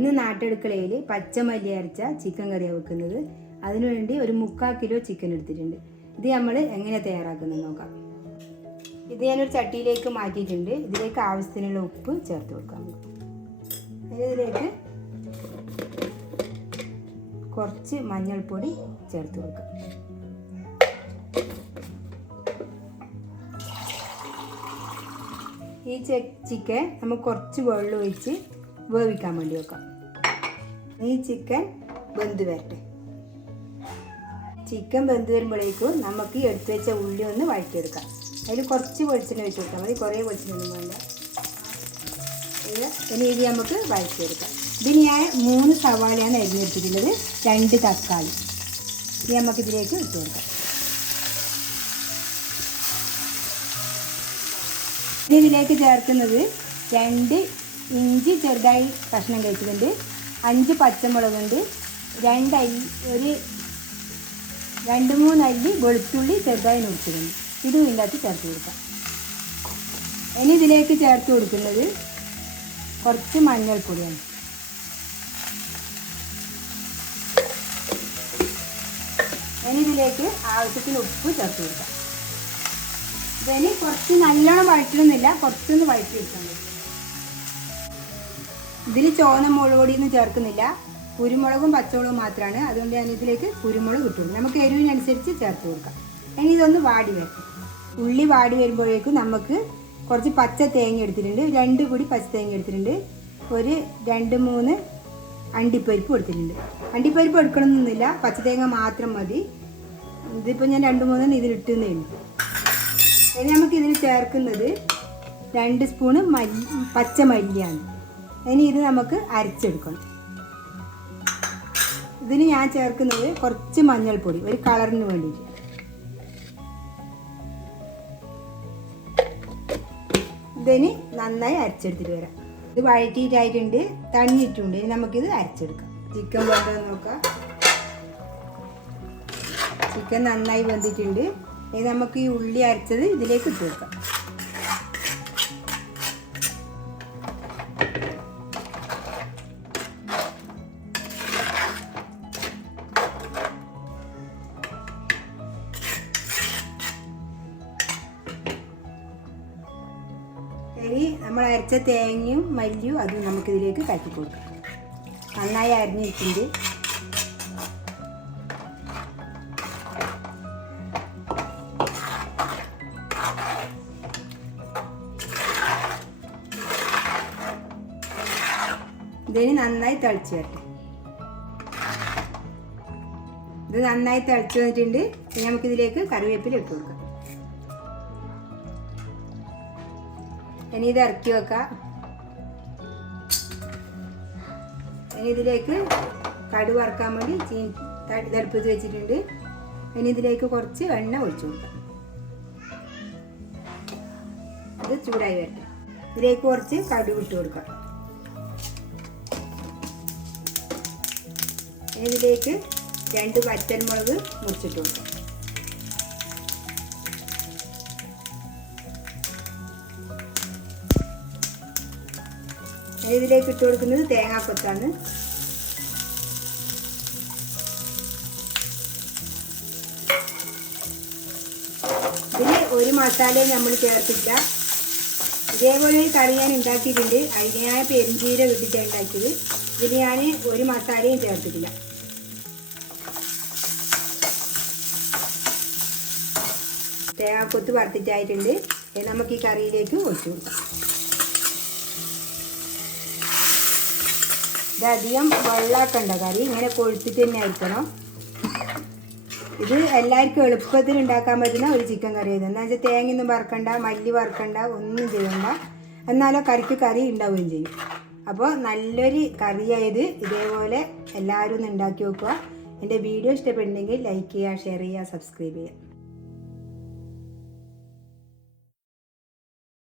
ഇന്ന് നാട്ടെടുക്കളയിൽ പച്ചമല്ലി അരച്ച ചിക്കൻ കറിയാണ് വെക്കുന്നത്. അതിനുവേണ്ടി ഒരു 3/4 കിലോ ചിക്കൻ എടുത്തിട്ടുണ്ട്. ഇത് നമ്മൾ എങ്ങനെ തയ്യാറാക്കുന്നത് നോക്കാം. ഇത് ഞാനൊരു ചട്ടിയിലേക്ക് മാറ്റിയിട്ടുണ്ട്. ഇതിലേക്ക് ആവശ്യത്തിനുള്ള ഉപ്പ് ചേർത്ത് കൊടുക്കാം. ഇതിലേക്ക് കുറച്ച് മഞ്ഞൾപ്പൊടി ചേർത്ത് കൊടുക്കാം. ഈ ചിക്കൻ നമുക്ക് കുറച്ച് വെള്ളം ഒഴിച്ച് വേവിക്കാൻ വേണ്ടി വെക്കാം. ഈ ചിക്കൻ വെന്ത് വരട്ടെ. ചിക്കൻ വെന്ത് വരുമ്പോഴേക്കും നമുക്ക് എടുത്ത് വെച്ച ഉള്ളി ഒന്ന് വഴറ്റിയെടുക്കാം. അതിൽ കുറച്ച് വെളിച്ചെണ്ണ ഒഴിച്ച് കൊടുത്താൽ മതി, കുറേ വെളിച്ചെണ്ണ വേണ്ട. ഇനി ഇത് നമുക്ക് വഴറ്റിയെടുക്കാം. ഇതിന് ഞാൻ 3 സവാളയാണ് അരിഞ്ഞെടുത്തിട്ടുള്ളത്, 2 തക്കാളി. ഇത് നമുക്കിതിലേക്ക് ഇട്ട് കൊടുക്കാം. ഇതിലേക്ക് ചേർക്കുന്നത് 2 ഇഞ്ചി ചെറുതായി കഷ്ണം കഴിച്ചിട്ടുണ്ട്, 5 പച്ചമുളകുണ്ട്, 2 3 അല്ലി വെളുത്തുള്ളി ചെറുതായി നുറുക്കിയിട്ടുണ്ട്. ഇതും ഇതിനകത്ത് ചേർത്ത് കൊടുക്കാം. ഇനി ഇതിലേക്ക് ചേർത്ത് കൊടുക്കുന്നത് കുറച്ച് മഞ്ഞൾപ്പൊടിയാണ്. ഇനി ഇതിലേക്ക് ആവശ്യത്തിന് ഉപ്പ് ചേർത്ത് കൊടുക്കാം. ഇതിന് കുറച്ച് നല്ലോണം വഴറ്റണമെന്നില്ല, കുറച്ചൊന്ന് വഴറ്റിയെടുക്കാൻ പറ്റും. ഇതിൽ ചുവന്ന മുളക് പൊടിയൊന്നും ചേർക്കുന്നില്ല, കുരുമുളകും പച്ചമുളകും മാത്രമാണ്. അതുകൊണ്ട് ഞാൻ ഇതിലേക്ക് കുരുമുളക് ഇട്ടുള്ളൂ. നമുക്ക് എരിവിനനുസരിച്ച് ചേർത്ത് കൊടുക്കാം. ഇനി ഇതൊന്ന് വാടി വരട്ടെ. ഉള്ളി വാടി വരുമ്പോഴേക്കും നമുക്ക് കുറച്ച് പച്ച തേങ്ങ എടുത്തിട്ടുണ്ട്, 2 പൊടി പച്ച തേങ്ങ എടുത്തിട്ടുണ്ട്, ഒരു 2-3 അണ്ടിപ്പരിപ്പ് എടുത്തിട്ടുണ്ട്. അണ്ടിപ്പരിപ്പ് എടുക്കണമെന്നൊന്നുമില്ല, പച്ച തേങ്ങ മാത്രം മതി. ഇതിപ്പോൾ ഞാൻ 2-3 ഇതിലിട്ടുന്നേ ഉള്ളൂ. ഇനി നമുക്ക് ഇതിൽ ചേർക്കുന്നത് 2 സ്പൂണ് പച്ചമല്ലിയാണ്. ഇനി ഇത് നമുക്ക് അരച്ചെടുക്കണം. ഇതിന് ഞാൻ ചേർക്കുന്നത് കുറച്ച് മഞ്ഞൾപ്പൊടി, ഒരു കളറിന് വേണ്ടിയിട്ട്. ഇതിന് നന്നായി അരച്ചെടുത്തിട്ട് വരാം. ഇത് വഴറ്റിയിട്ടായിട്ടുണ്ട്, തണിഞ്ഞിട്ടുണ്ട്. ഇനി നമുക്കിത് അരച്ചെടുക്കാം. ചിക്കൻ വെന്തോ നോക്കാം. ചിക്കൻ നന്നായി വെന്തിട്ടുണ്ട്. ഇനി നമുക്ക് ഈ ഉള്ളി അരച്ചത് ഇതിലേക്ക് ഇട്ട് വെക്കാം. ഇനി നമ്മൾ അരച്ച തേങ്ങയും മല്ലിയും അതും നമുക്കിതിലേക്ക് കലക്കി കൊടുക്കാം. നന്നായി അരിഞ്ഞിട്ടുണ്ട്. ഇതിന് നന്നായി തിളച്ച് വരട്ടെ. ഇത് നന്നായി തിളച്ച് വന്നിട്ടുണ്ട്. ഇനി നമുക്കിതിലേക്ക് കറിവേപ്പില ഇട്ട് കൊടുക്കാം. ഇനി ഇത് ഇറക്കി വെക്കാം. ഇനി ഇതിലേക്ക് കടുക് വറുക്കാൻ വേണ്ടി അടുപ്പത്ത് വെച്ചിട്ടുണ്ട്. ഇനി ഇതിലേക്ക് കുറച്ച് എണ്ണ ഒഴിച്ചു കൊടുക്കാം. അത് ചൂടായി വരട്ടെ. ഇതിലേക്ക് കുറച്ച് കടുക് ഇട്ട് കൊടുക്കാം. ഇതിലേക്ക് 2 പച്ചമുളക് മുറിച്ചിട്ട് കൊടുക്കാം. ഇതിലേക്ക് ഇട്ട് കൊടുക്കുന്നത് തേങ്ങാക്കൊത്താണ്. ഇതിൽ ഒരു മസാലയും നമ്മൾ ചേർത്തില്ല. ഇതേപോലെ ഒരു കറി ഞാൻ ഉണ്ടാക്കിയിട്ടുണ്ട്. അതിന് ഞാൻ പെരുംജീരകം ഇട്ടിട്ടാണ് ഉണ്ടാക്കിയത്. ഇതിൽ ഞാൻ ഒരു മസാലയും ചേർത്തിട്ടില്ല. തേങ്ങാക്കൊത്ത് വറുത്തിട്ടായിട്ടുണ്ട്. നമുക്ക് ഈ കറിയിലേക്ക് ഒഴിച്ചു കൊടുക്കാം. ഇതധികം വെള്ളമാക്കണ്ട കറി, ഇങ്ങനെ കൊഴുത്തിട്ട് തന്നെ ആയിരിക്കണം. ഇത് എല്ലാവർക്കും എളുപ്പത്തിൽ ഉണ്ടാക്കാൻ പറ്റുന്ന ഒരു ചിക്കൻ കറി ആയിരുന്നു. എന്താ വെച്ചാൽ തേങ്ങയൊന്നും വറുക്കണ്ട, മല്ലി വറുക്കണ്ട, ഒന്നും ചെയ്യണ്ട. എന്നാലോ കറിക്ക് കറി ഉണ്ടാവുകയും ചെയ്യും. അപ്പോൾ നല്ലൊരു കറിയായത്. ഇതേപോലെ എല്ലാവരും ഒന്ന് ഉണ്ടാക്കി നോക്കുക. എൻ്റെ വീഡിയോ ഇഷ്ടപ്പെടുന്നെങ്കിൽ ലൈക്ക് ചെയ്യുക, ഷെയർ ചെയ്യുക, സബ്സ്ക്രൈബ് ചെയ്യുക.